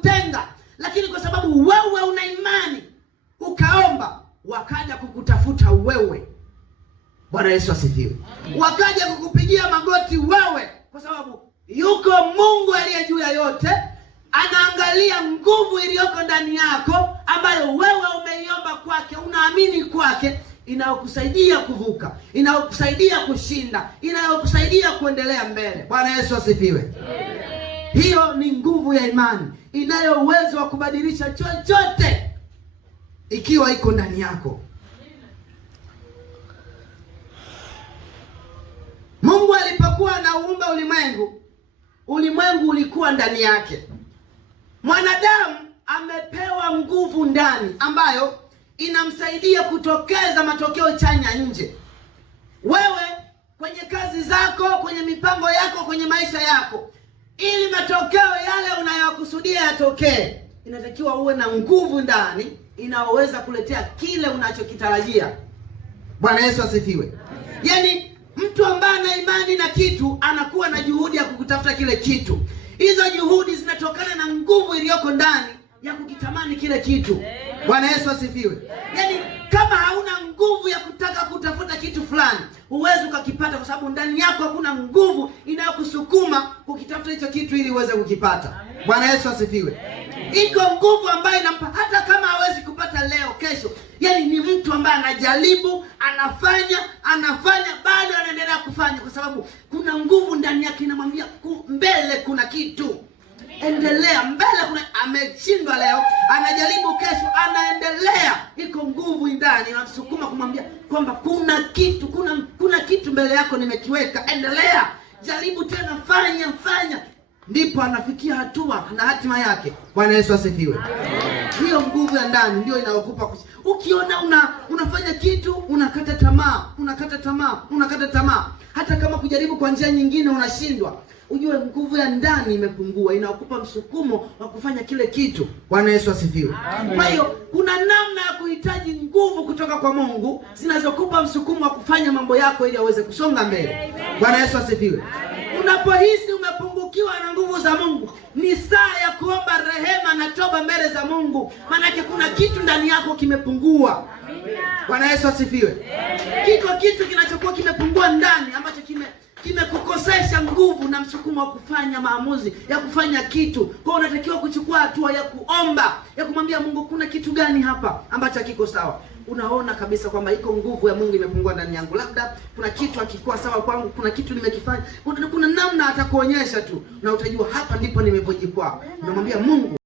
wakakutenga, lakini kwa sababu wewe una imani ukaomba, wakaja kukutafuta wewe. Bwana Yesu asifiwe. Wakaja kukupigia magoti wewe, kwa sababu yuko Mungu aliye juu ya yote, anaangalia nguvu iliyoko ndani yako ambayo wewe umeiomba kwake, unaamini kwake, inayokusaidia kuvuka, inayokusaidia kushinda, inayokusaidia kuendelea mbele. Bwana Yesu asifiwe. Hiyo ni nguvu ya imani inayo uwezo wa kubadilisha chochote ikiwa iko ndani yako. Mungu alipokuwa anaumba ulimwengu, ulimwengu ulikuwa ndani yake. Mwanadamu amepewa nguvu ndani ambayo inamsaidia kutokeza matokeo chanya nje. Wewe kwenye kazi zako, kwenye mipango yako, kwenye maisha yako, ili matokeo yale unayokusudia yatokee, inatakiwa uwe na nguvu ndani inayoweza kuletea kile unachokitarajia. Bwana Yesu asifiwe. Yaani mtu ambaye ana imani na kitu anakuwa na juhudi ya kukutafuta kile kitu. Hizo juhudi zinatokana na nguvu iliyoko ndani ya kukitamani kile kitu. Bwana Yesu asifiwe. Yaani kama hauna nguvu ya kutaka kutafuta kitu fulani, huwezi ukakipata, kwa sababu ndani yako hakuna nguvu inayokusukuma kukitafuta hicho kitu ili uweze kukipata. Bwana Yesu asifiwe. Iko nguvu ambayo inampa hata kama hawezi kupata leo, kesho. Yaani ni mtu ambaye anajaribu, anafanya, bado anaendelea kufanya, kwa sababu kuna nguvu ndani yake inamwambia mbele kuna kitu. Endelea mbele, ameshindwa leo, anajaribu kesho, anaendelea. Iko nguvu ndani inamsukuma kumwambia kwamba kuna kitu mbele yako nimekiweka, endelea, jaribu tena, fanya. Ndipo anafikia hatua na hatima yake. Bwana Yesu asifiwe. Hiyo nguvu ya ndani ndio inayokupa. Ukiona unafanya kitu unakata tamaa, hata kama kujaribu kwa njia nyingine unashindwa, ujue nguvu ya ndani imepungua, inakupa msukumo wa kufanya kile kitu. Bwana Yesu asifiwe. Kwa hiyo kuna namna ya kuhitaji nguvu kutoka kwa Mungu zinazokupa msukumo wa kufanya mambo yako ili aweze kusonga mbele. Bwana Yesu asifiwe. Unapohisi umepungukiwa na nguvu za Mungu, ni saa ya kuomba rehema na toba mbele za Mungu, maana kuna kitu ndani yako kimepungua. Bwana Yesu asifiwe. Kiko kitu kinachokuwa kimepungua ndani ambacho kimekukosesha nguvu na msukumo wa kufanya maamuzi, ya kufanya kitu. Kwa unatakiwa kuchukua hatua ya kuomba, ya kumwambia Mungu, kuna kitu gani hapa ambacho kiko sawa? Unaona kabisa kwamba iko nguvu ya Mungu imepungua ndani yangu. Labda kuna kitu hakikuwa sawa kwangu, kuna kitu nimekifanya. Kuna namna atakuonyesha tu na utajua hapa ndipo nimepojikwaa. Unamwambia Mungu,